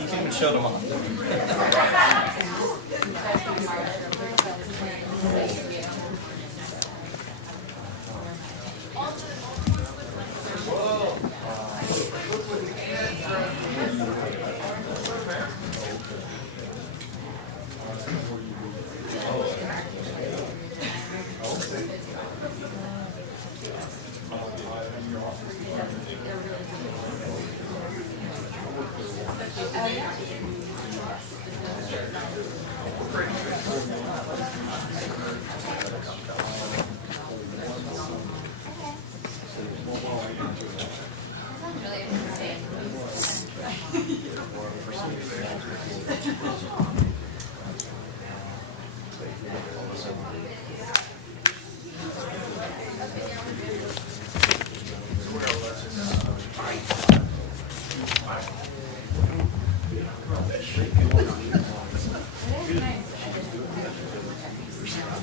You can even show them off.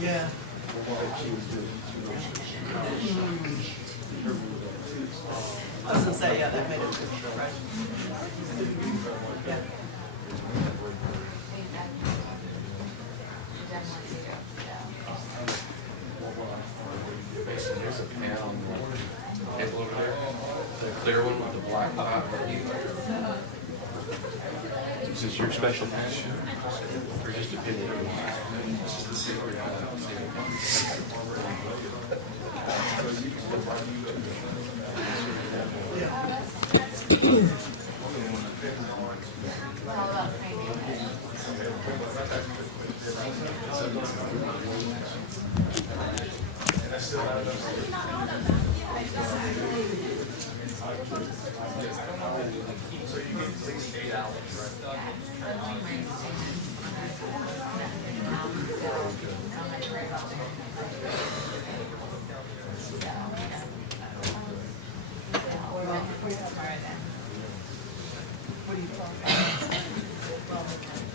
Yeah. I was gonna say, yeah, that made it right. Yeah. There's a pan on the table over there, the clear one with the black top. Is this your special pan? Or just a pin?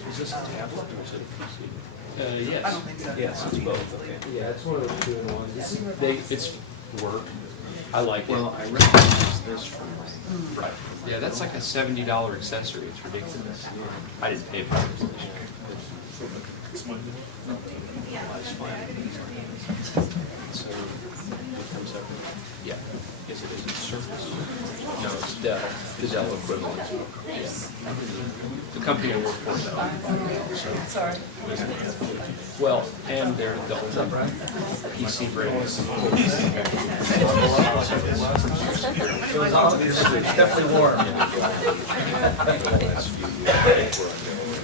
Is this a tablet or is it a PC? I don't think so. Yes, it's both. Okay. Yeah, it's one of the two in one. It's work. I like it. Well, I recognize this from Right. Yeah, that's like a $70 accessory. It's ridiculous. I didn't pay for it. That's fine. So it comes up. Yeah. Yes, it is. It's Surface. No, it's Dell. The Dell equivalent. Yeah. The company I work for is Dell. Sorry. Well, and they're the only PC brand. It's definitely warm.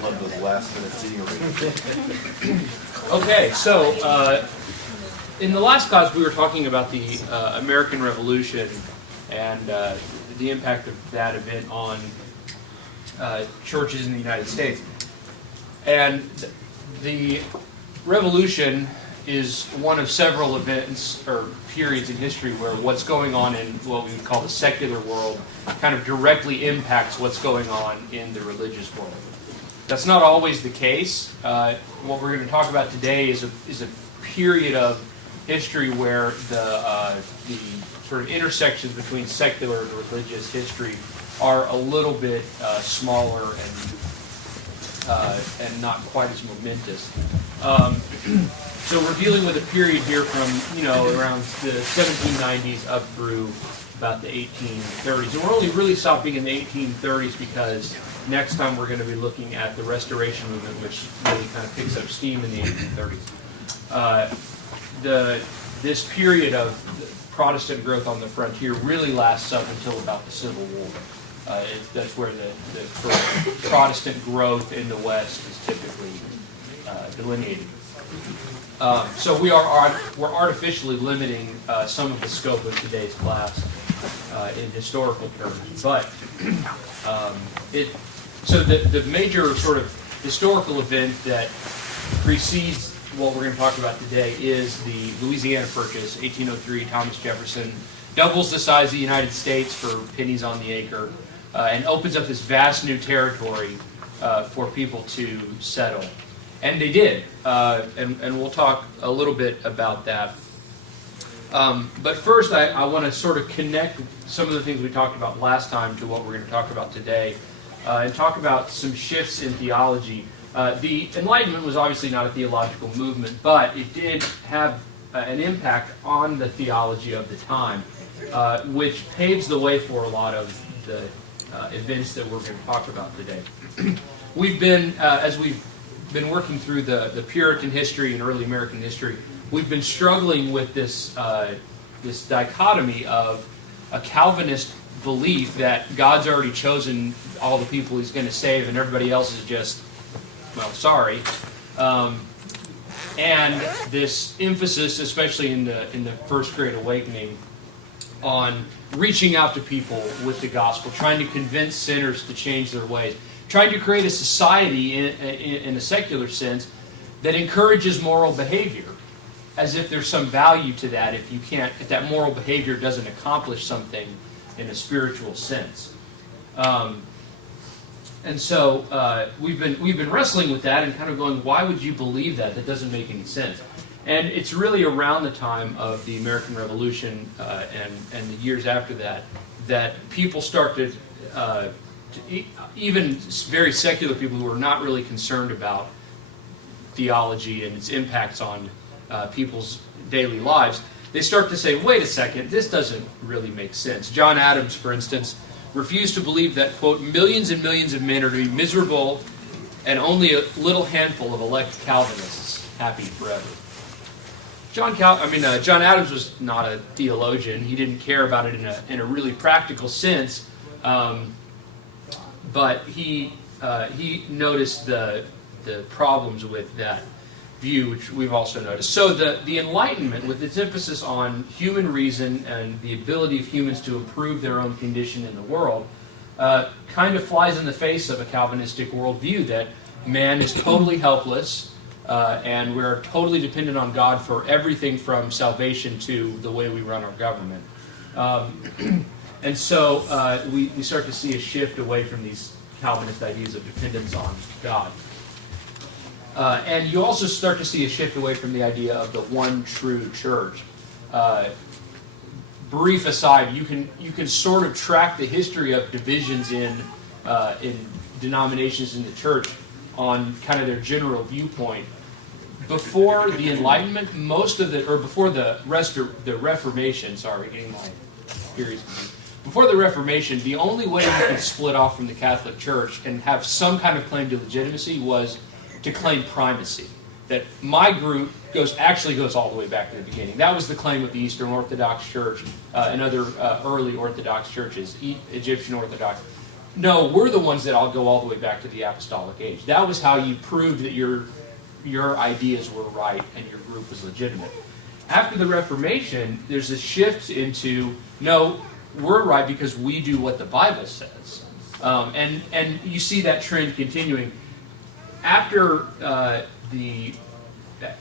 Love those last minute seating. Okay, so in the last class we were talking about the American Revolution and the impact of that event on churches in the United States. And the Revolution is one of several events or periods in history where what's going on in what we would call the secular world kind of directly impacts what's going on in the religious world. That's not always the case. What we're going to talk about today is a period of history where the sort of intersections between secular and religious history are a little bit smaller and not quite as momentous. So we're dealing with a period here from around the 1790s up through about the 1830s, and we're only really stopping in the 1830s because next time we're going to be looking at the Restoration movement, which really kind of picks up steam in the 1830s. This period of Protestant growth on the frontier really lasts up until about the Civil War. That's where the sort of Protestant growth in the West is typically delineated. So we're artificially limiting some of the scope of today's class in historical terms, but so the major sort of historical event that precedes what we're going to talk about today is the Louisiana Purchase, 1803. Thomas Jefferson doubles the size of the United States for pennies on the acre and opens up this vast new territory for people to settle. And they did, and we'll talk a little bit about that. But first, I want to sort of connect some of the things we talked about last time to what we're going to talk about today, and talk about some shifts in theology. The Enlightenment was obviously not a theological movement, but it did have an impact on the theology of the time, which paves the way for a lot of the events that we're going to talk about today. We've been, as we've been working through the Puritan history and early American history, we've been struggling with this this dichotomy of a Calvinist belief that God's already chosen all the people He's going to save, and everybody else is just, well, sorry. And this emphasis, especially in the First Great Awakening, on reaching out to people with the gospel, trying to convince sinners to change their ways, trying to create a society in a secular sense that encourages moral behavior, as if there's some value to that if that moral behavior doesn't accomplish something in a spiritual sense. And so we've been wrestling with that and kind of going, why would you believe that? That doesn't make any sense. And it's really around the time of the American Revolution and the years after that people start to even very secular people who are not really concerned about theology and its impacts on people's daily lives, they start to say, wait a second, this doesn't really make sense. John Adams, for instance, refused to believe that, quote, millions and millions of men are to be miserable and only a little handful of elect Calvinists happy forever. John Adams was not a theologian. He didn't care about it in a really practical sense, but he noticed the problems with that view, which we've also noticed. So the Enlightenment, with its emphasis on human reason and the ability of humans to improve their own condition in the world, kind of flies in the face of a Calvinistic worldview that man is totally helpless, and we're totally dependent on God for everything from salvation to the way we run our government. And so we start to see a shift away from these Calvinist ideas of dependence on God. And you also start to see a shift away from the idea of the one true church. Brief aside, you can sort of track the history of divisions in denominations in the church on kind of their general viewpoint. Before the Enlightenment, before the Reformation, sorry, getting my periods confused. Before the Reformation, the only way you could split off from the Catholic Church and have some kind of claim to legitimacy was to claim primacy. That my group goes all the way back to the beginning. That was the claim of the Eastern Orthodox Church and other early Orthodox churches, Egyptian Orthodox. No, we're the ones that all go all the way back to the Apostolic Age. That was how you proved that your ideas were right and your group was legitimate. After the Reformation, there's a shift into, no, we're right because we do what the Bible says. And you see that trend continuing. After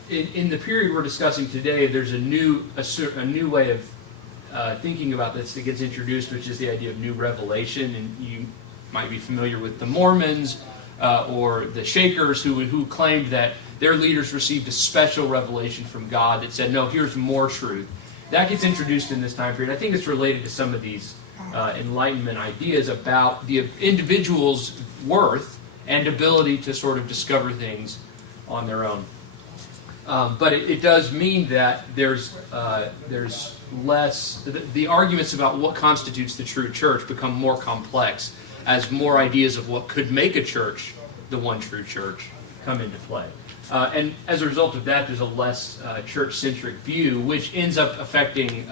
in the period we're discussing today, there's a new way of thinking about this that gets introduced, which is the idea of new revelation. And you might be familiar with the Mormons or the Shakers, who claimed that their leaders received a special revelation from God that said, no, here's more truth. That gets introduced in this time period. I think it's related to some of these Enlightenment ideas about the individual's worth and ability to sort of discover things on their own. But it does mean that there's less. The arguments about what constitutes the true church become more complex as more ideas of what could make a church the one true church come into play. And as a result of that, there's a less church-centric view, which ends up affecting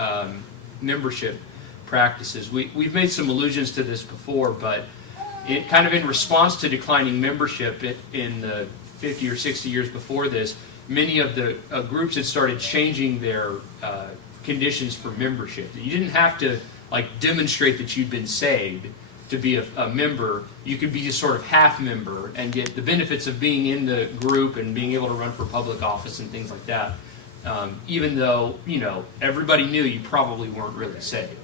membership practices. We've made some allusions to this before, but it kind of in response to declining membership in the 50 or 60 years before this, many of the groups had started changing their conditions for membership. You didn't have to demonstrate that you'd been saved to be a member. You could be a sort of half member and get the benefits of being in the group and being able to run for public office and things like that. Even though everybody knew you probably weren't really saved.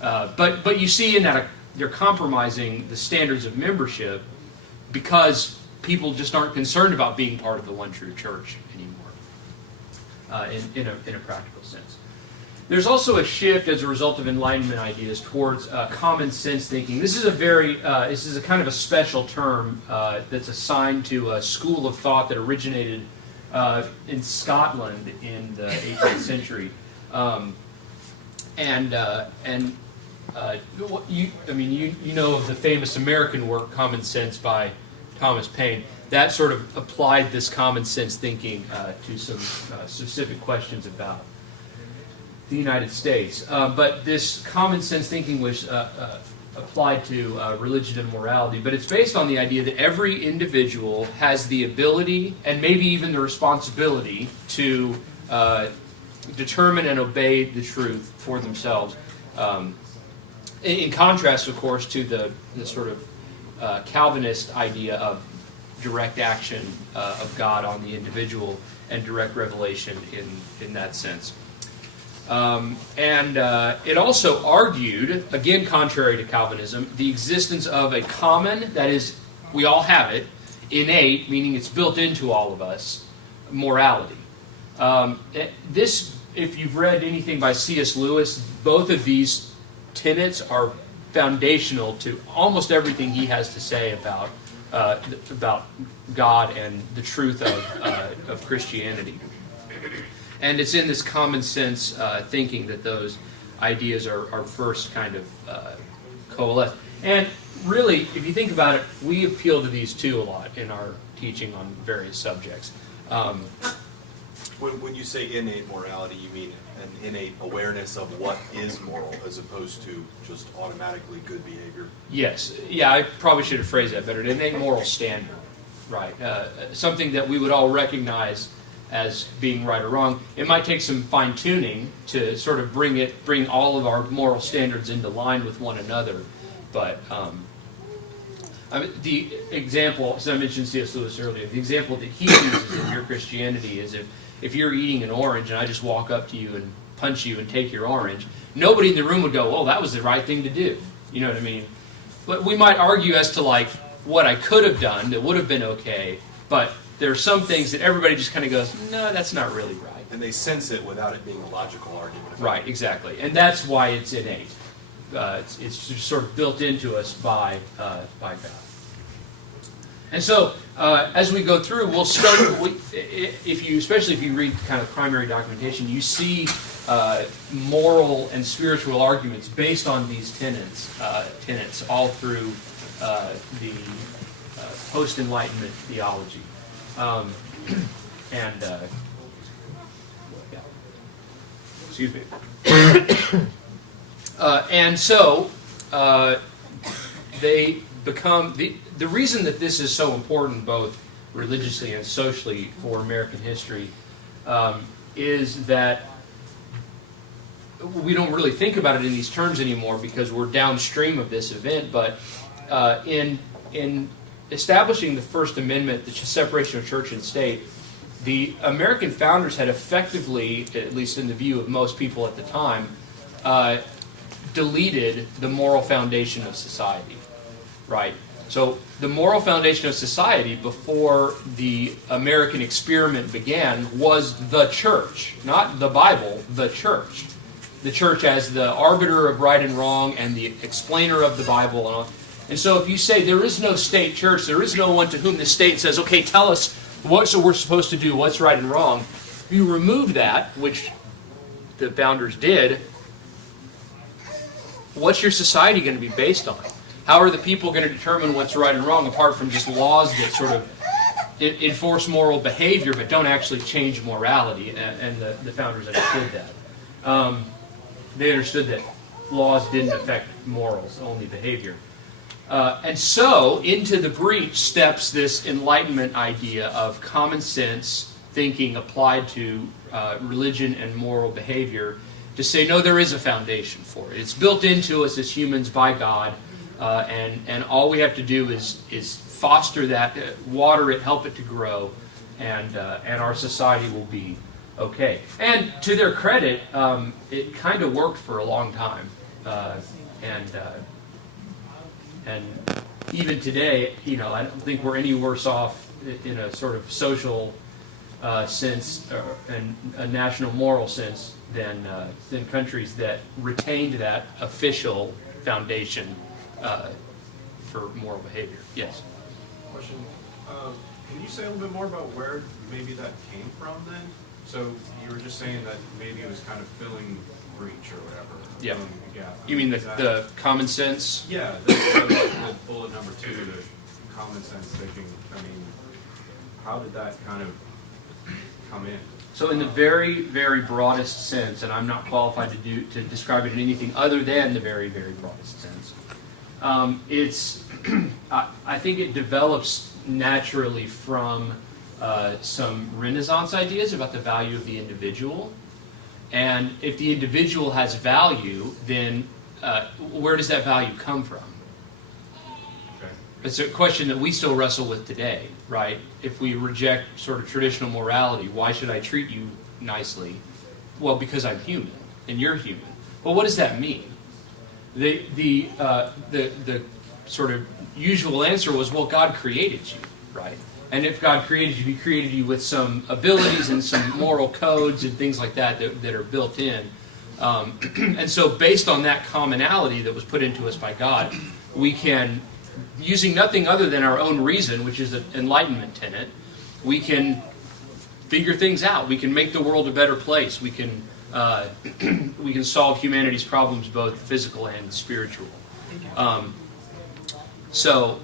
But you see in that they're compromising the standards of membership because people just aren't concerned about being part of the one true church anymore in a practical sense. There's also a shift as a result of Enlightenment ideas towards common sense thinking. This is a kind of a special term that's assigned to a school of thought that originated in Scotland in the 18th century. You know of the famous American work, Common Sense, by Thomas Paine. That sort of applied this common sense thinking to some specific questions about the United States. But this common sense thinking was applied to religion and morality. But it's based on the idea that every individual has the ability and maybe even the responsibility to determine and obey the truth for themselves. In contrast, of course, to the sort of Calvinist idea of direct action of God on the individual and direct revelation in that sense. It also argued, again contrary to Calvinism, the existence of a common, that is, we all have it, innate, meaning it's built into all of us, morality. If you've read anything by C.S. Lewis, both of these tenets are foundational to almost everything he has to say about God and the truth of Christianity. And it's in this common sense thinking that those ideas are first kind of coalesced. And really, if you think about it, we appeal to these two a lot in our teaching on various subjects. When you say innate morality, you mean an innate awareness of what is moral as opposed to just automatically good behavior? Yes. Yeah, I probably should have phrased that better. An innate moral standard, right? Something that we would all recognize as being right or wrong. It might take some fine-tuning to sort of bring all of our moral standards into line with one another. But the example, so I mentioned C.S. Lewis earlier, the example that he uses in Your Christianity is if you're eating an orange and I just walk up to you and punch you and take your orange, nobody in the room would go, "Oh, that was the right thing to do." You know what I mean? But we might argue as to like what I could have done that would have been okay, but there are some things that everybody just kind of goes, "No, that's not really right." And they sense it without it being a logical argument. Right, exactly. And that's why it's innate. It's just sort of built into us by God. And so, as we go through, we'll start, especially if you read kind of primary documentation, you see moral and spiritual arguments based on these tenets all through the post-Enlightenment theology. Excuse me. And so they become the reason that this is so important, both religiously and socially, for American history, is that we don't really think about it in these terms anymore because we're downstream of this event. But in establishing the First Amendment, the separation of church and state, the American founders had effectively, at least in the view of most people at the time, deleted the moral foundation of society. Right? So the moral foundation of society before the American experiment began was the church, not the Bible, the church. The church as the arbiter of right and wrong and the explainer of the Bible and all. And so if you say there is no state church, there is no one to whom the state says, okay, tell us what we're supposed to do, what's right and wrong. If you remove that, which the founders did, what's your society going to be based on? How are the people going to determine what's right and wrong apart from just laws that sort of enforce moral behavior but don't actually change morality? And the founders understood that. They understood that laws didn't affect morals, only behavior. And so, into the breach steps this Enlightenment idea of common sense thinking applied to religion and moral behavior to say, no, there is a foundation for it. It's built into us as humans by God, and all we have to do is foster that, water it, help it to grow, and our society will be okay. And to their credit, it kind of worked for a long time. And even today, I don't think we're any worse off in a sort of social sense and a national moral sense than countries that retained that official foundation for moral behavior. Yes. Question. Can you say a little bit more about where maybe that came from then? So you were just saying that maybe it was kind of filling breach or whatever. Yeah. Filling the gap. You mean Is that- the common sense? Yeah, the bullet number 2, the common sense thinking. I mean, how did that kind of come in? So in the very, very broadest sense, and I'm not qualified to describe it in anything other than the very, very broadest sense, it's I think it develops naturally from some Renaissance ideas about the value of the individual. And if the individual has value, then where does that value come from? Okay. It's a question that we still wrestle with today, right? If we reject sort of traditional morality, why should I treat you nicely? Well, because I'm human and you're human. Well, what does that mean? The sort of usual answer was, well, God created you, right? And if God created you, He created you with some abilities and some moral codes and things like that that are built in. And so based on that commonality that was put into us by God, we can, using nothing other than our own reason, which is the Enlightenment tenet, we can figure things out. We can make the world a better place. We can solve humanity's problems, both physical and spiritual. So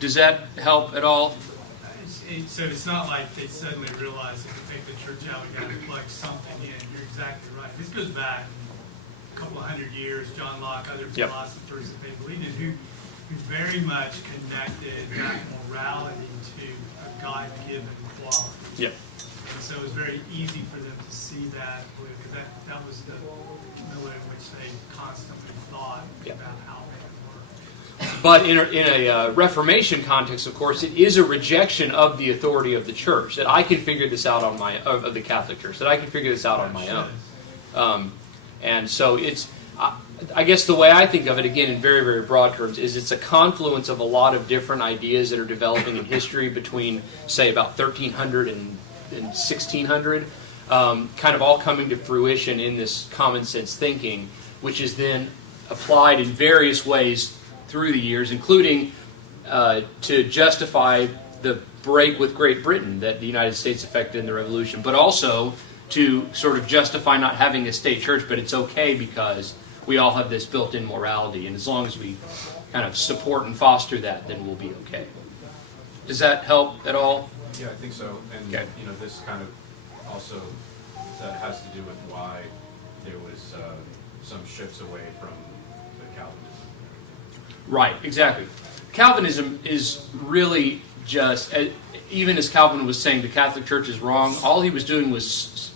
does that help at all? So it's not like they suddenly realized they could take the church out, we got to plug something in. You're exactly right. This goes back a couple of hundred years. John Locke, other philosophers that they believed in, who very much connected that morality to a God-given quality. Yep. And so it was very easy for them to see that, because that was the way in which they constantly thought about how man worked. But in a Reformation context, of course, it is a rejection of the authority of the church, that I can figure this out on my of the Catholic Church, that I can figure this out on my own. And so it's, I guess the way I think of it, again, in very, very broad terms, is it's a confluence of a lot of different ideas that are developing in history between, say, about 1300 and 1600, kind of all coming to fruition in this common sense thinking, which is then applied in various ways through the years, including to justify the break with Great Britain that the United States effected in the Revolution, but also to sort of justify not having a state church, but it's okay because we all have this built-in morality, and as long as we kind of support and foster that, then we'll be okay. Does that help at all? Yeah, I think so. And Okay. you know, this kind of also that has to do with why there was some shifts away from the Calvinism. Right, exactly. Calvinism is really just, even as Calvin was saying the Catholic Church is wrong, all he was doing was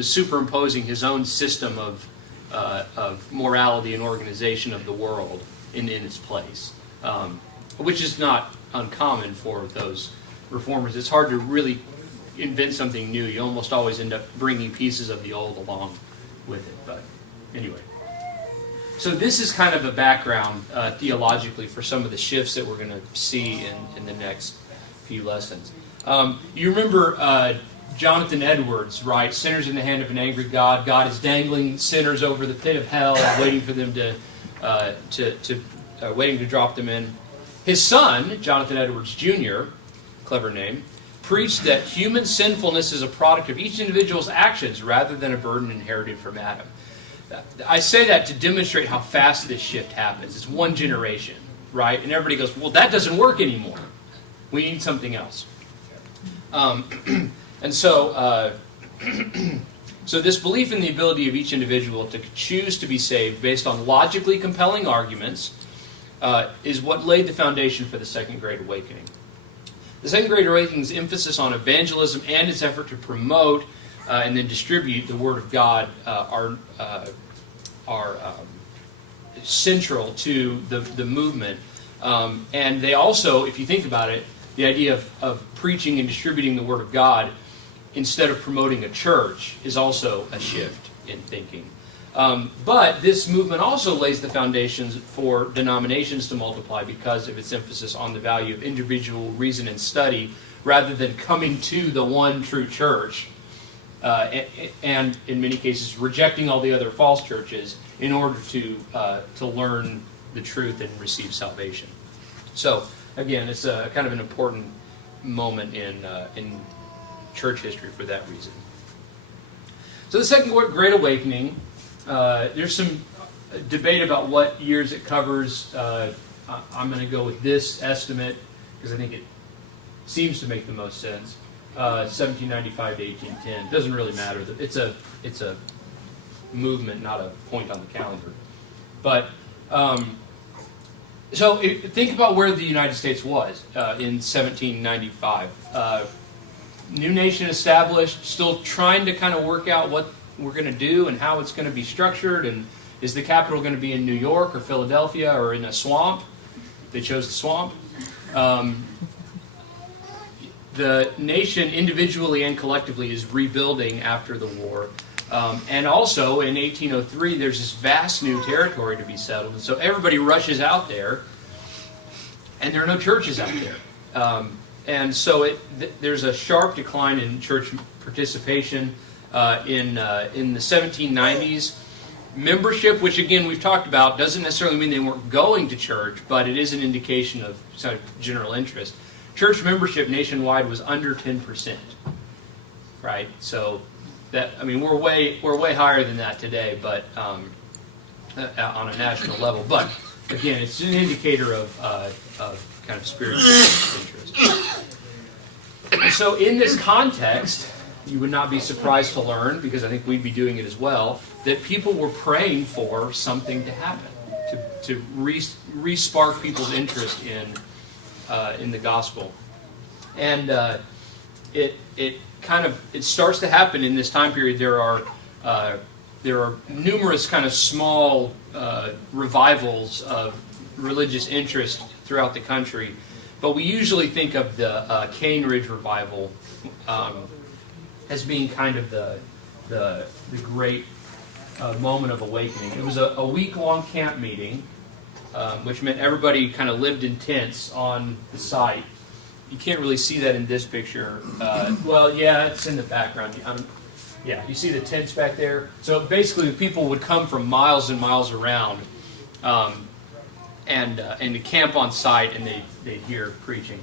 superimposing his own system of morality and organization of the world in its place, which is not uncommon for those reformers. It's hard to really invent something new. You almost always end up bringing pieces of the old along with it. But anyway. So this is kind of a background theologically for some of the shifts that we're going to see in the next few lessons. You remember Jonathan Edwards, right? Sinners in the hand of an angry God. God is dangling sinners over the pit of hell, waiting for them waiting to drop them in. His son, Jonathan Edwards Jr., clever name, preached that human sinfulness is a product of each individual's actions rather than a burden inherited from Adam. I say that to demonstrate how fast this shift happens. It's one generation, right? And everybody goes, well, that doesn't work anymore. We need something else. And so, so this belief in the ability of each individual to choose to be saved based on logically compelling arguments is what laid the foundation for the Second Great Awakening. The Second Great Awakening's emphasis on evangelism and its effort to promote and then distribute the Word of God are central to the movement. And they also, if you think about it, the idea of preaching and distributing the Word of God instead of promoting a church is also a shift in thinking. But this movement also lays the foundations for denominations to multiply because of its emphasis on the value of individual reason and study rather than coming to the one true church, and in many cases rejecting all the other false churches in order to learn the truth and receive salvation. So again, it's a kind of an important moment in church history for that reason. So the Second Great Awakening, there's some debate about what years it covers. I'm going to go with this estimate because I think it seems to make the most sense. 1795 to 1810. Doesn't really matter. It's a movement, not a point on the calendar. But so think about where the United States was in 1795. New nation established, still trying to kind of work out what we're going to do and how it's going to be structured, and is the capital going to be in New York or Philadelphia or in a swamp? They chose the swamp. The nation individually and collectively is rebuilding after the war. And also in 1803, there's this vast new territory to be settled. And so everybody rushes out there, and there are no churches out there. And so there's a sharp decline in church participation in the 1790s. Membership, which again we've talked about, doesn't necessarily mean they weren't going to church, but it is an indication of sort of general interest. Church membership nationwide was under 10%, right? So that, I mean, we're way higher than that today, but on a national level. But again, it's an indicator of kind of spiritual interest. And so in this context, you would not be surprised to learn, because I think we'd be doing it as well, that people were praying for something to happen, to re-spark people's interest in the gospel. And it starts to happen in this time period. There are numerous kind of small revivals of religious interest throughout the country, but we usually think of the Cane Ridge revival as being kind of the great moment of awakening. It was a week-long camp meeting, which meant everybody kind of lived in tents on the site. You can't really see that in this picture. Well, yeah, it's in the background. Yeah, you see the tents back there? So basically people would come from miles and miles around and to camp on site, and they'd hear preaching.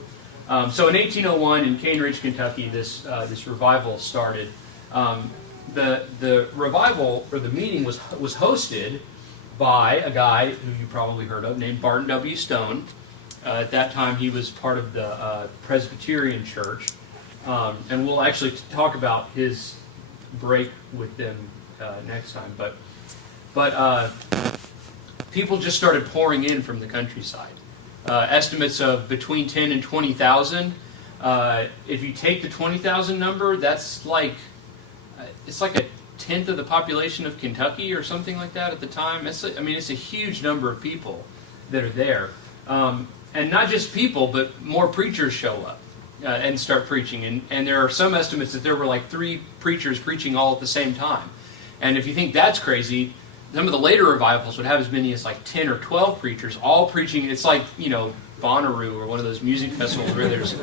So in 1801 in Cane Ridge, Kentucky, this revival started. The revival, or the meeting, was hosted by a guy who you probably heard of named Barton W. Stone. At that time, he was part of the Presbyterian Church, and we'll actually talk about his break with them next time. But people just started pouring in from the countryside. Estimates of between 10 and 20,000. If you take the 20,000 number, that's like it's like a tenth of the population of Kentucky or something like that at the time. It's a huge number of people that are there, and not just people, but more preachers show up and start preaching. And there are some estimates that there were like 3 preachers preaching all at the same time. And if you think that's crazy, some of the later revivals would have as many as like 10 or 12 preachers all preaching. It's like, Bonnaroo or one of those music festivals where there's,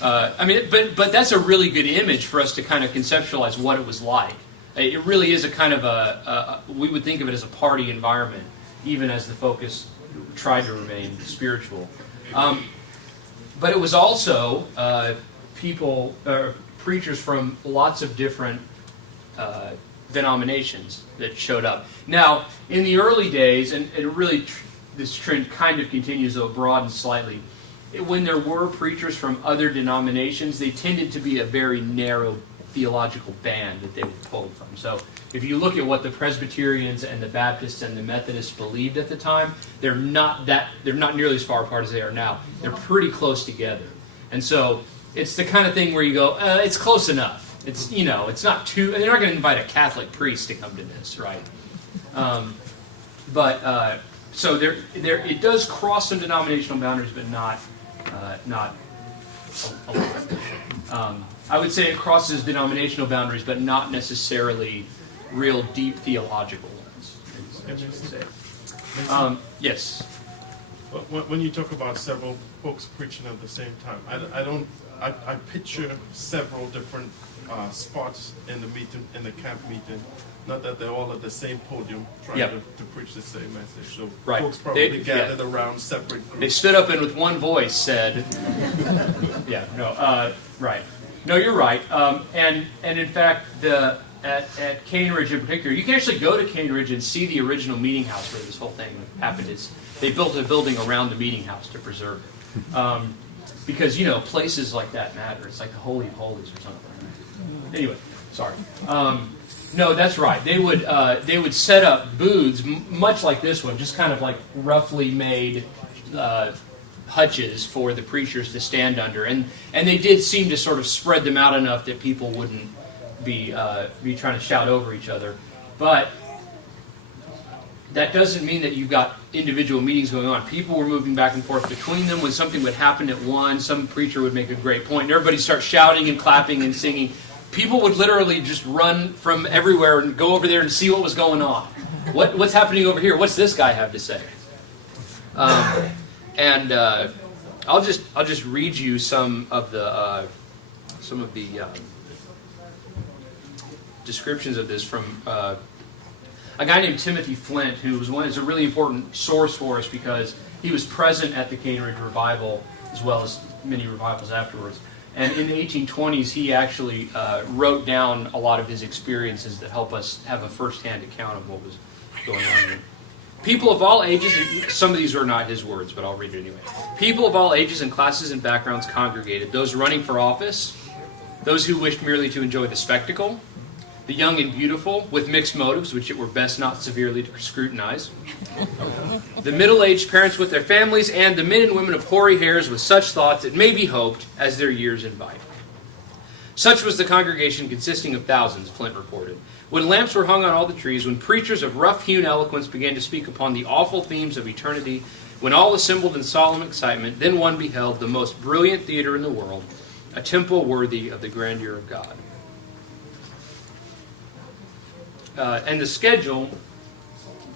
but that's a really good image for us to kind of conceptualize what it was like. It really is a kind of we would think of it as a party environment, even as the focus tried to remain spiritual. But it was also preachers from lots of different denominations that showed up. Now, in the early days, and it really this trend kind of continues, though broadened slightly, when there were preachers from other denominations, they tended to be a very narrow theological band that they were pulled from. So if you look at what the Presbyterians and the Baptists and the Methodists believed at the time, they're not nearly as far apart as they are now. They're pretty close together. And so it's the kind of thing where you go, it's close enough. It's it's not too. They're not going to invite a Catholic priest to come to this, right? So there it does cross some denominational boundaries, but not a lot. I would say it crosses denominational boundaries, but not necessarily real deep theological ones. That's what I would say. Yes. When you talk about several folks preaching at the same time, I don't I picture several different spots in the meeting, in the camp meeting. Not that they're all at the same podium trying Yep. to preach the same message. So Right. folks probably They- gathered around separate They groups. stood up and with one voice said, "Yeah, no, right, no, you're right." And in fact, at Cane Ridge in particular, you can actually go to Cane Ridge and see the original meeting house where this whole thing happened. They built a building around the meeting house to preserve it, because places like that matter. It's like the Holy of Holies or something. Anyway, sorry. No, that's right. They would set up booths much like this one, just kind of like roughly made hutches for the preachers to stand under, and they did seem to sort of spread them out enough that people wouldn't be trying to shout over each other. But that doesn't mean that you've got individual meetings going on. People were moving back and forth between them. When something would happen at one, some preacher would make a great point, and everybody starts shouting and clapping and singing. People would literally just run from everywhere and go over there and see what was going on. What's happening over here? What's this guy have to say? I'll just read you some of the descriptions of this from a guy named Timothy Flint, who is a really important source for us because he was present at the Cane Ridge revival as well as many revivals afterwards. And in the 1820s, he actually wrote down a lot of his experiences that help us have a first-hand account of what was going on here. People of all ages, some of these are not his words, but I'll read it anyway. People of all ages and classes and backgrounds congregated. Those running for office, those who wished merely to enjoy the spectacle, the young and beautiful, with mixed motives, which it were best not severely to scrutinize, the middle-aged parents with their families, and the men and women of hoary hairs with such thoughts, it may be hoped, as their years invite. Such was the congregation consisting of thousands, Flint reported. When lamps were hung on all the trees, when preachers of rough-hewn eloquence began to speak upon the awful themes of eternity, when all assembled in solemn excitement, then one beheld the most brilliant theater in the world, a temple worthy of the grandeur of God. And the schedule,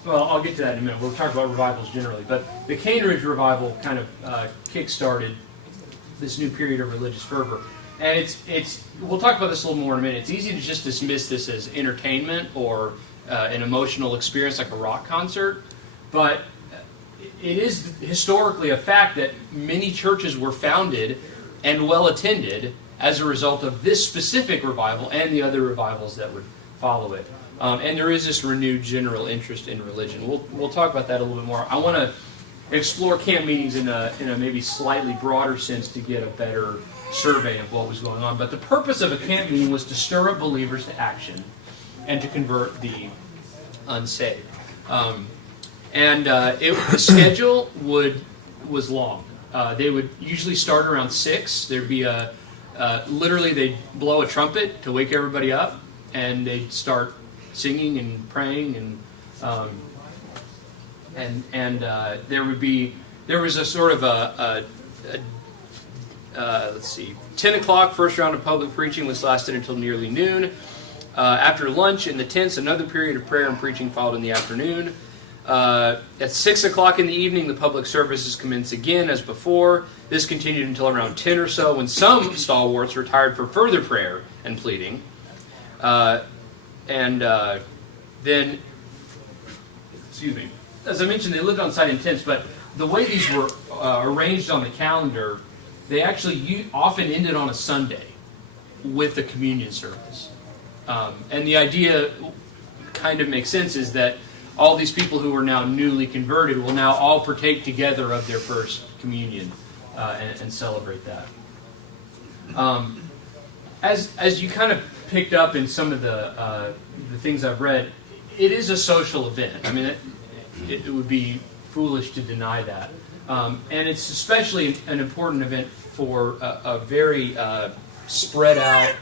well, I'll get to that in a minute. We'll talk about revivals generally. But the Cane Ridge revival kind of kick-started this new period of religious fervor. And we'll talk about this a little more in a minute. It's easy to just dismiss this as entertainment or an emotional experience like a rock concert. But it is historically a fact that many churches were founded and well attended as a result of this specific revival and the other revivals that would follow it. And there is this renewed general interest in religion. We'll talk about that a little bit more. I want to explore camp meetings in a maybe slightly broader sense to get a better survey of what was going on. But the purpose of a camp meeting was to stir up believers to action and to convert the unsaved. The schedule was long. They would usually start around 6. There'd be literally they'd blow a trumpet to wake everybody up, and they'd start singing and praying, and there was a sort of let's see, 10 o'clock, first round of public preaching, which lasted until nearly noon. After lunch in the tents, another period of prayer and preaching followed in the afternoon. At 6 o'clock in the evening, the public services commenced again as before. This continued until around 10 or so, when some stalwarts retired for further prayer and pleading. Then, excuse me, as I mentioned, they lived on site in tents, but the way these were arranged on the calendar, they actually often ended on a Sunday with the communion service. And the idea kind of makes sense, is that all these people who are now newly converted will now all partake together of their first communion and celebrate that. As you kind of picked up in some of the things I've read, it is a social event. I mean, it would be foolish to deny that. And it's especially an important event for a very spread out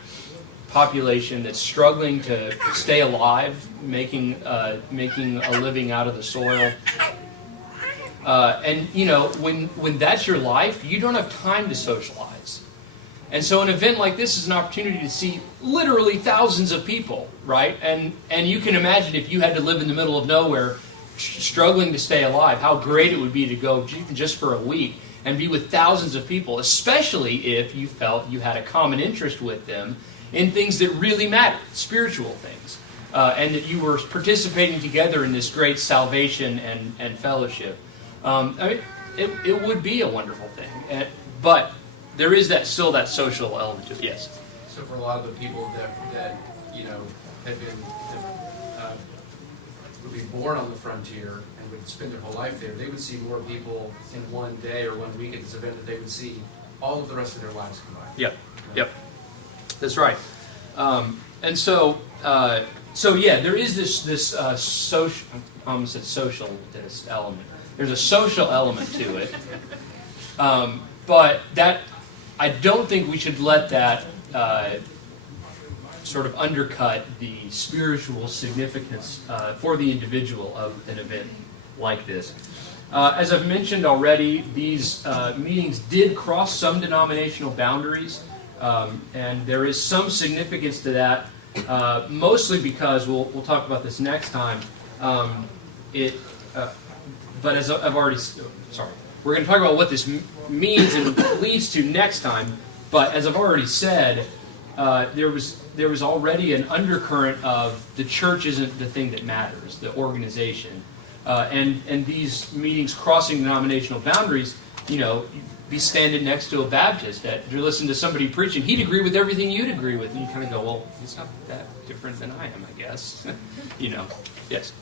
population that's struggling to stay alive, making a living out of the soil. And when that's your life, you don't have time to socialize. And so an event like this is an opportunity to see literally thousands of people, right? And you can imagine if you had to live in the middle of nowhere, struggling to stay alive, how great it would be to go just for a week and be with thousands of people, especially if you felt you had a common interest with them in things that really mattered, spiritual things, and that you were participating together in this great salvation and fellowship. I mean, it would be a wonderful thing, but there is still that social element to it. Yes. So for a lot of the people that had been would be born on the frontier and would spend their whole life there, they would see more people in one day or one week at this event that they would see all of the rest of their lives combined. Yep. That's right. And so yeah, there is this social. I almost said social element. There's a social element to it, but that I don't think we should let that sort of undercut the spiritual significance for the individual of an event like this. As I've mentioned already, these meetings did cross some denominational boundaries, and there is some significance to that, mostly because, we'll talk about this next time, but as I've already, we're going to talk about what this means and leads to next time, but as I've already said, there was already an undercurrent of the church isn't the thing that matters, the organization. And these meetings crossing denominational boundaries, you'd be standing next to a Baptist that you listen to somebody preaching, he'd agree with everything you'd agree with, and you kind of go, well, it's not that different than I am, I guess. Yes.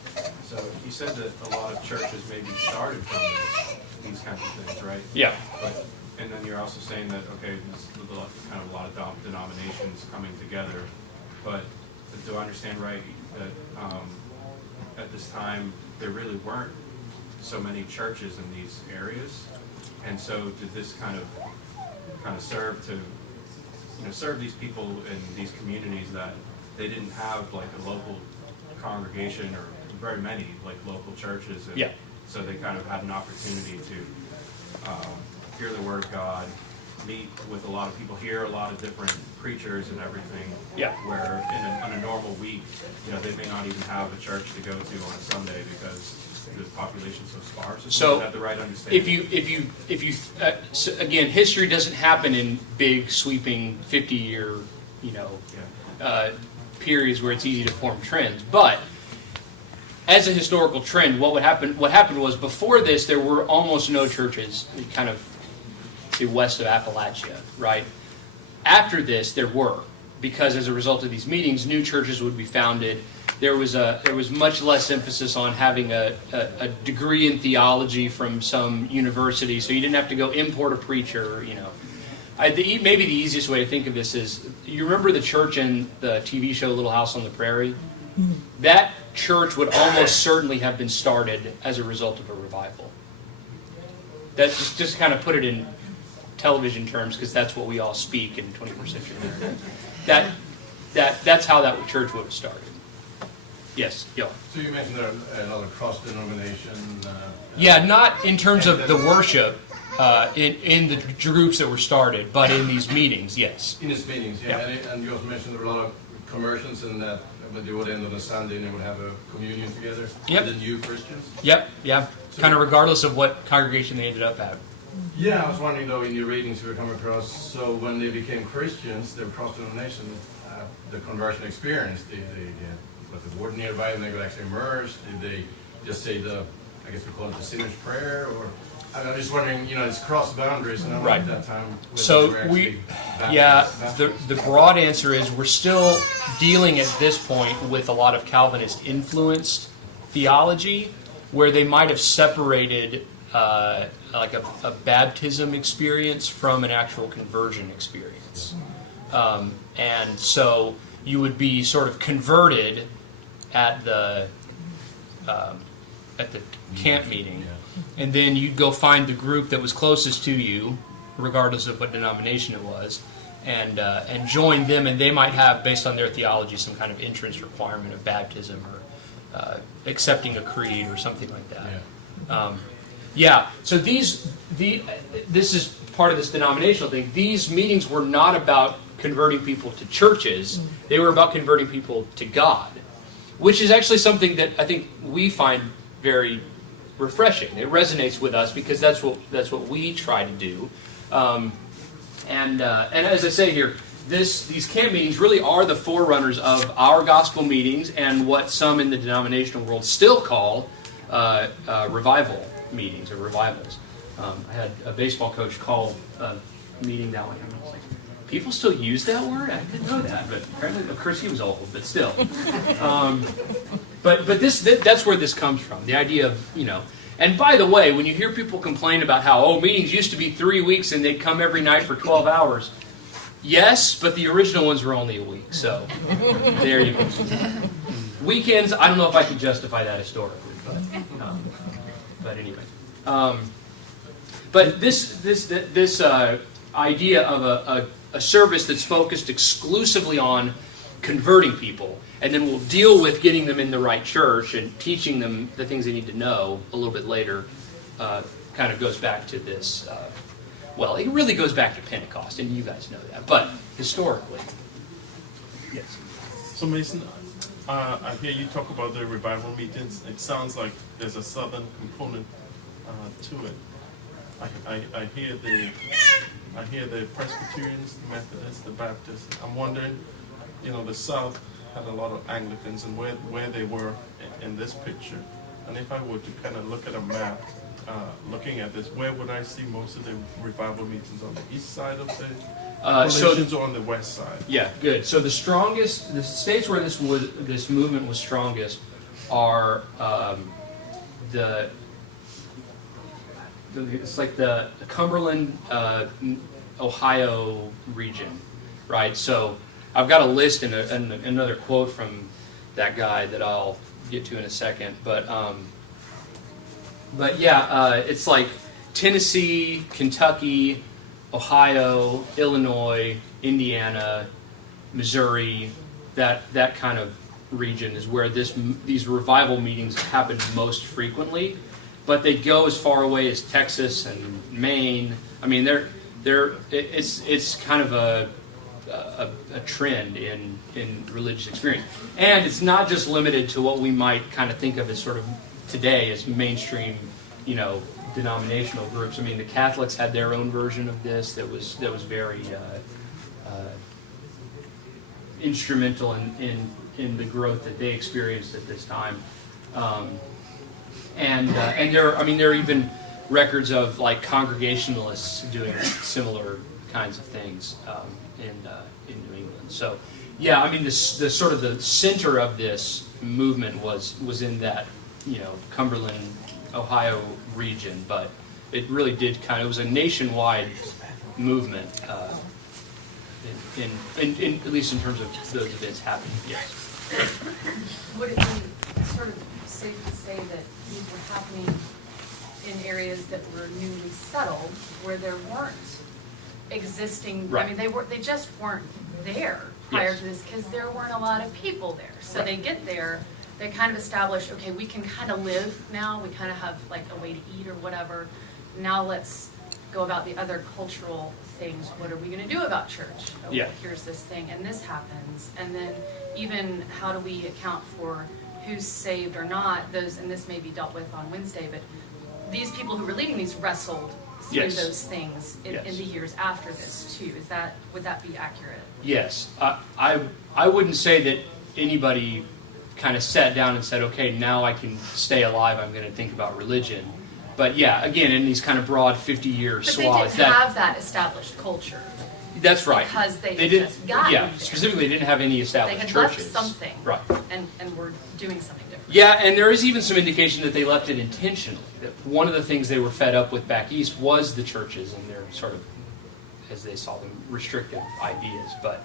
So you said that a lot of churches maybe started from these kinds of things, right? Yeah. And then you're also saying that, okay, there's kind of a lot of denominations coming together, but do I understand right that at this time there really weren't so many churches in these areas, and so did this kind of serve to serve these people in these communities that they didn't have like a local congregation or very many like local churches, and so they kind of had an opportunity to hear the Word of God, meet with a lot of people, hear a lot of different preachers and everything. Yeah. Where on a normal week, they may not even have a church to go to on a Sunday because the population's so sparse. So, is that the right understanding? if you so again, history doesn't happen in big, sweeping 50-year, periods where it's easy to form trends, but as a historical trend, what happened was before this there were almost no churches kind of west of Appalachia, right? After this there were, because as a result of these meetings new churches would be founded. There was much less emphasis on having a degree in theology from some university, so you didn't have to go import a preacher, maybe the easiest way to think of this is, you remember the church in the TV show Little House on the Prairie? That church would almost certainly have been started as a result of a revival. That just kind of put it in television terms, because that's what we all speak in 21st century America. That's how that church would have started. Yes, Yo. So you mentioned there are another cross-denomination... yeah, not in terms of the worship in the groups that were started, but in these meetings, yes. In these meetings, yeah. And you also mentioned there were a lot of conversions, and that when they would end on a Sunday and they would have a communion together. Yep. The new Christians. Yep, yeah. So, kind of regardless of what congregation they ended up at. Yeah, I was wondering though, in your readings you were coming across, so when they became Christians, they were cross-denomination, the conversion experience, they put the word nearby and they got actually immersed, did they just say I guess we call it the sinner's prayer, or... I'm just wondering, it's cross boundaries, and I don't at that time. So the broad answer is we're still dealing at this point with a lot of Calvinist influenced theology, where they might have separated like a baptism experience from an actual conversion experience, and so you would be sort of converted at the camp meeting. And then you'd go find the group that was closest to you, regardless of what denomination it was, and join them. And they might have, based on their theology, some kind of entrance requirement of baptism or accepting a creed or something like that. So this is part of this denominational thing. These meetings were not about converting people to churches. They were about converting people to God, which is actually something that I think we find very refreshing. It resonates with us because that's what we try to do. And as I say here, these camp meetings really are the forerunners of our gospel meetings and what some in the denominational world still call revival meetings or revivals. I had a baseball coach call a meeting that one, and I was like, people still use that word? I didn't know that, but apparently, of course, he was old, but still. But that's where this comes from, the idea of, and by the way, when you hear people complain about how, meetings used to be 3 weeks and they'd come every night for 12 hours, yes, but the original ones were only a week, so there you go. Weekends, I don't know if I can justify that historically, but anyway. But this idea of a service that's focused exclusively on converting people, and then we'll deal with getting them in the right church and teaching them the things they need to know a little bit later, kind of goes back to this. Well, it really goes back to Pentecost, and you guys know that. But historically, yes. So Mason, I hear you talk about the revival meetings. It sounds like there's a southern component to it. I hear the Presbyterians, the Methodists, the Baptists. I'm wondering, the South had a lot of Anglicans, and where they were in this picture. And if I were to kind of look at a map, looking at this, where would I see most of the revival meetings? On the east side of the coalitions or on the west side? Yeah, good. So the states where this movement was strongest are it's like the Cumberland, Ohio region, right? So I've got a list and another quote from that guy that I'll get to in a second, but yeah, it's like Tennessee, Kentucky, Ohio, Illinois, Indiana, Missouri, that kind of region is where these revival meetings happen most frequently. But they go as far away as Texas and Maine. I mean, it's kind of a trend in religious experience, and it's not just limited to what we might kind of think of as sort of today as mainstream, denominational groups. I mean, the Catholics had their own version of this that was very instrumental in the growth that they experienced at this time. And there are even records of like Congregationalists doing similar kinds of things in New England. So, yeah, I mean, the sort of the center of this movement was in that Cumberland, Ohio region, but it really did it was a nationwide movement, in at least in terms of those events happening. Yes. Would it be sort of safe to say that these were happening in areas that were newly settled, where there weren't existing? Right. I mean, they just weren't there prior Yes. to this because there weren't a lot of people there. So they get there, they kind of establish, okay, we can kind of live now. We kind of have like a way to eat or whatever. Now let's go about the other cultural things. What are we going to do about church? Oh, Yeah. here's this thing, and this happens, and then even how do we account for who's saved or not? Those, and this may be dealt with on Wednesday, but these people who were leading these wrestled through Yes. those things in the years after this too. Would that be accurate? Yes, I wouldn't say that anybody kind of sat down and said, okay, now I can stay alive, I'm going to think about religion. But yeah, again, in these kind of broad 50-year But swaths. they didn't have that established culture. That's right. Because they They had didn't, just gotten yeah, there. specifically they didn't have any They established had churches. left something. Right. And were doing something different. Yeah, and there is even some indication that they left it intentionally. That one of the things they were fed up with back east was the churches and their sort of, as they saw them, restrictive ideas. But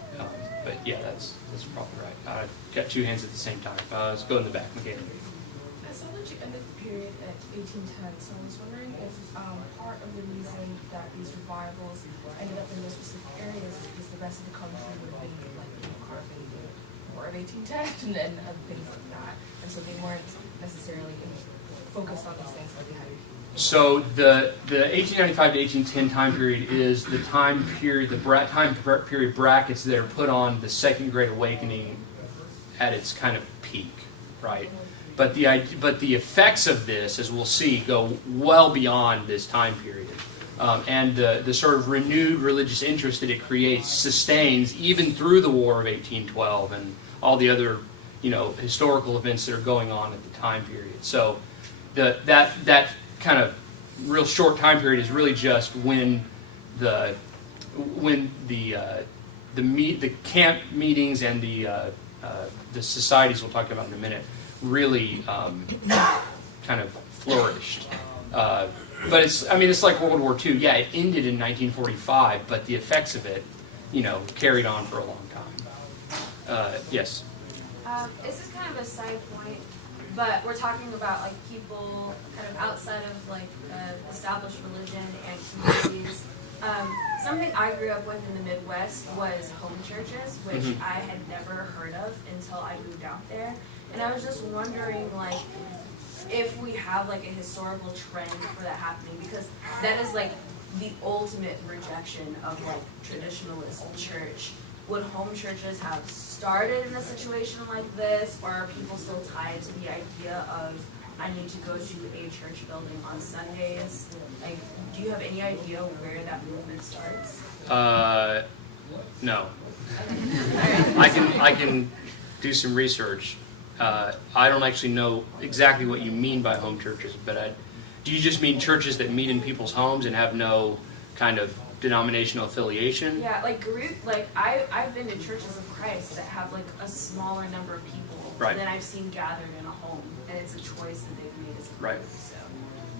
yeah, that's probably right. I've got two hands at the same time. Let's go in the back, McKenna. I saw that you ended the period at 1810, so I was wondering if part of the reason that these revivals ended up in those specific areas is because the rest of the country would have been like caught up in the war of 1810 and other things like that, and so they weren't necessarily focused on these things like they had. So the 1895 to 1810 time period is the time period, time period brackets that are put on the Second Great Awakening at its kind of peak, right? But the effects of this, as we'll see, go well beyond this time period. And the sort of renewed religious interest that it creates sustains even through the War of 1812 and all the other, historical events that are going on at the time period. So that kind of real short time period is really just when the camp meetings and the societies we'll talk about in a minute really kind of flourished. But it's like World War II. Yeah, it ended in 1945, but the effects of it, carried on for a long time. Yes. This is kind of a side point, but we're talking about like people kind of outside of established religion and communities. Something I grew up with in the Midwest was home churches, which I had never heard of until I moved out there. And I was just wondering, if we have a historical trend for that happening, because that is the ultimate rejection of traditionalist church. Would home churches have started in a situation like this, or are people still tied to the idea of I need to go to a church building on Sundays? Do you have any idea where that movement starts? No. I can do some research. I don't actually know exactly what you mean by home churches, but do you just mean churches that meet in people's homes and have no kind of denominational affiliation? Yeah, I've been to churches of Christ that have a smaller number of people than I've seen gathered in a home, and it's a choice that they've made as a group. So.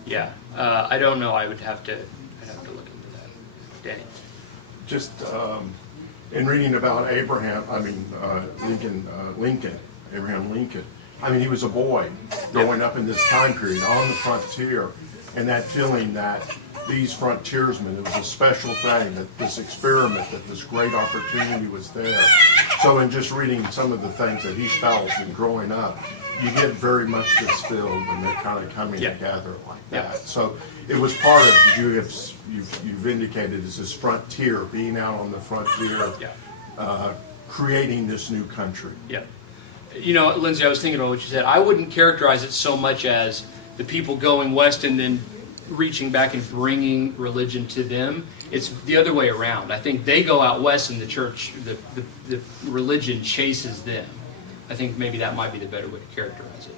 Yeah, I don't know. I'd have to look into that. Danny. Just in reading about Abraham Lincoln. He was a boy growing up in this time period on the frontier, and that feeling that these frontiersmen, it was a special thing, that this experiment, that this great opportunity was there. So in just reading some of the things that he felt and growing up, you get very much this feel when they're kind of coming together like that. So it was part of, you've indicated, is this frontier, being out on the frontier, creating this new country. Yeah. Lindsay, I was thinking about what you said. I wouldn't characterize it so much as the people going west and then reaching back and bringing religion to them. It's the other way around. I think they go out west and the church, the religion chases them. I think maybe that might be the better way to characterize it.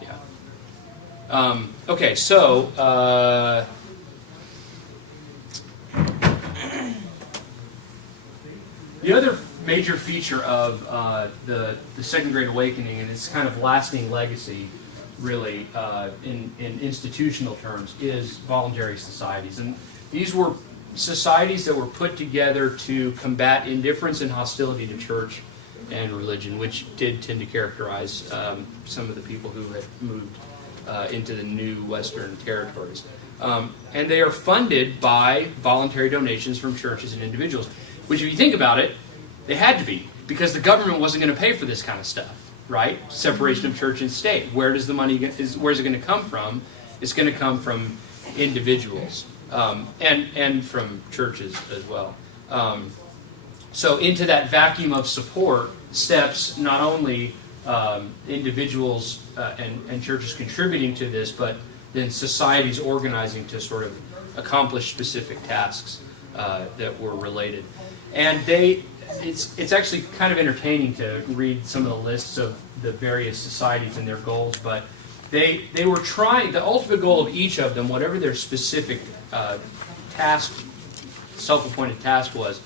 Yeah. Okay, so the other major feature of the Second Great Awakening and its kind of lasting legacy, really, in institutional terms, is voluntary societies. And these were societies that were put together to combat indifference and hostility to church and religion, which did tend to characterize some of the people who had moved into the new Western territories. And they are funded by voluntary donations from churches and individuals, which, if you think about it, they had to be, because the government wasn't going to pay for this kind of stuff, right? Separation of church and state. Where's the money? Where's it going to come from? It's going to come from individuals and from churches as well. So into that vacuum of support steps not only individuals and churches contributing to this, but then societies organizing to sort of accomplish specific tasks that were related. And it's actually kind of entertaining to read some of the lists of the various societies and their goals, but they were trying, the ultimate goal of each of them, whatever their specific task, self-appointed task was,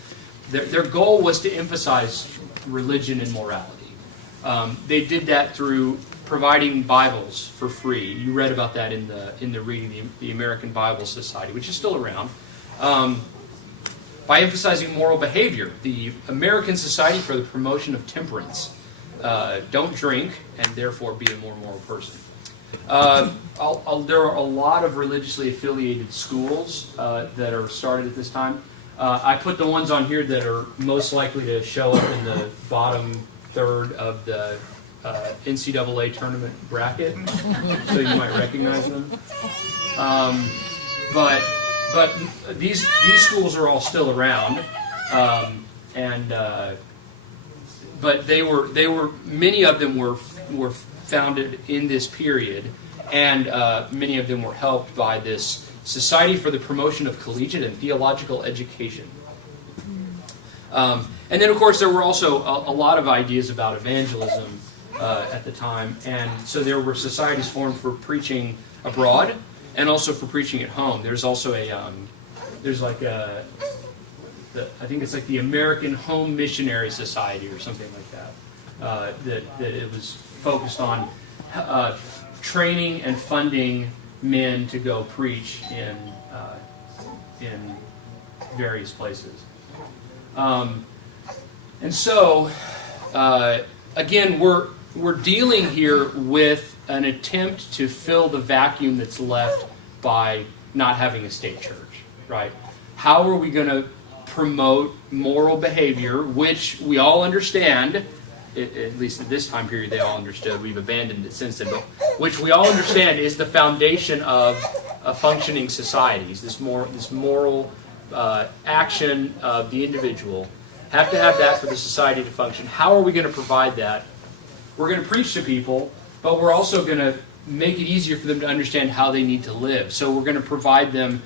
their goal was to emphasize religion and morality. They did that through providing Bibles for free. You read about that in the reading, the American Bible Society, which is still around. By emphasizing moral behavior, the American Society for the Promotion of Temperance. Don't drink, and therefore be a more moral person. There are a lot of religiously affiliated schools that are started at this time. I put the ones on here that are most likely to show up in the bottom third of the NCAA tournament bracket, so you might recognize them. But these schools are all still around, but they were many of them were founded in this period, and many of them were helped by this Society for the Promotion of Collegiate and Theological Education. And then, of course, there were also a lot of ideas about evangelism at the time, and so there were societies formed for preaching abroad and also for preaching at home. There's also I think it's like the American Home Missionary Society or something like that. That it was focused on training and funding men to go preach in various places. And so, again, we're dealing here with an attempt to fill the vacuum that's left by not having a state church, right? How are we going to promote moral behavior, which we all understand, at least at this time period they all understood, we've abandoned it since then, but which we all understand is the foundation of a functioning society, this moral action of the individual. Have to have that for the society to function. How are we going to provide that? We're going to preach to people, but we're also going to make it easier for them to understand how they need to live. So we're going to provide them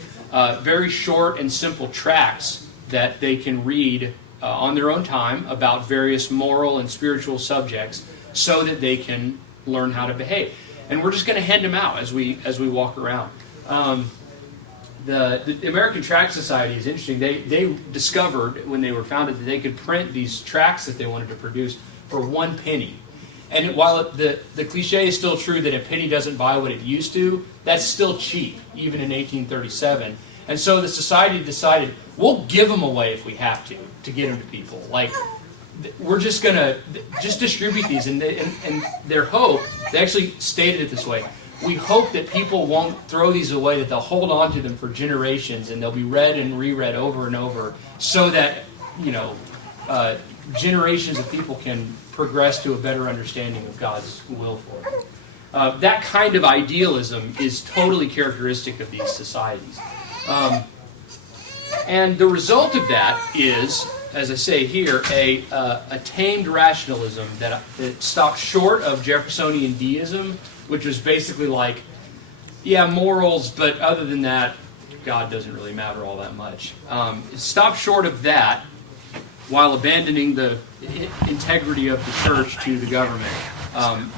very short and simple tracts that they can read on their own time about various moral and spiritual subjects so that they can learn how to behave. And we're just going to hand them out as we walk around. The American Tract Society is interesting. They discovered when they were founded that they could print these tracts that they wanted to produce for 1 penny. And while the cliche is still true that a penny doesn't buy what it used to, that's still cheap, even in 1837. And so the society decided, we'll give them away if we have to get them to people. Like, we're just going to just distribute these. And their hope, they actually stated it this way, we hope that people won't throw these away, that they'll hold on to them for generations, and they'll be read and reread over and over, so that, generations of people can progress to a better understanding of God's will for them. That kind of idealism is totally characteristic of these societies. And the result of that is, as I say here, a tamed rationalism that stops short of Jeffersonian deism, which was basically like, yeah, morals, but other than that, God doesn't really matter all that much. It stopped short of that while abandoning the integrity of the church to the government,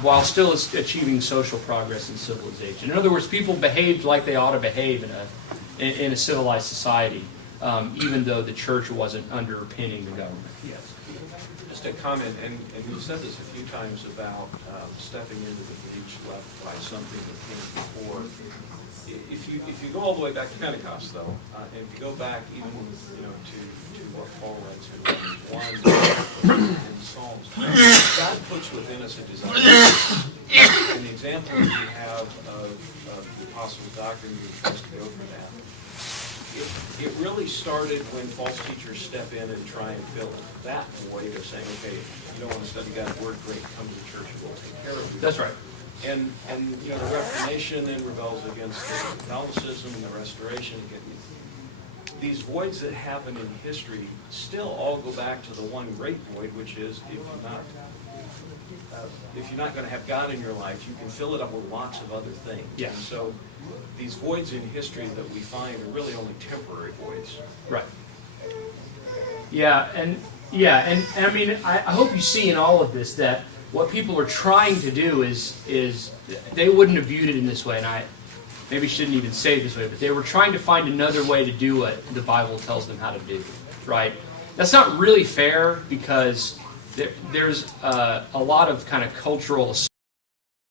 while still achieving social progress and civilization. In other words, people behaved like they ought to behave in a civilized society, even though the church wasn't underpinning the government. Yes. Just a comment, and you've said this a few times about stepping into the breach left by something that came before. If you go all the way back to Pentecost, though, and if you go back even to what Paul writes in Romans 1 and Psalms, God puts within us a desire. And the example that you have of the apostles' doctrine, you tries to go for that. It really started when false teachers step in and try and fill that void of saying, okay, you don't want to study God's Word, great, come to church, we'll take care of you. That's right. And the Reformation then rebels against the Catholicism and the Restoration. These voids that happen in history still all go back to the one great void, which is if you're not going to have God in your life, you can fill it up with lots of other things. Yeah. And so these voids in history that we find are really only temporary voids. Right. And I mean, I hope you see in all of this that what people are trying to do is they wouldn't have viewed it in this way, and I maybe shouldn't even say it this way, but they were trying to find another way to do what the Bible tells them how to do, right? That's not really fair, because there's a lot of kind of cultural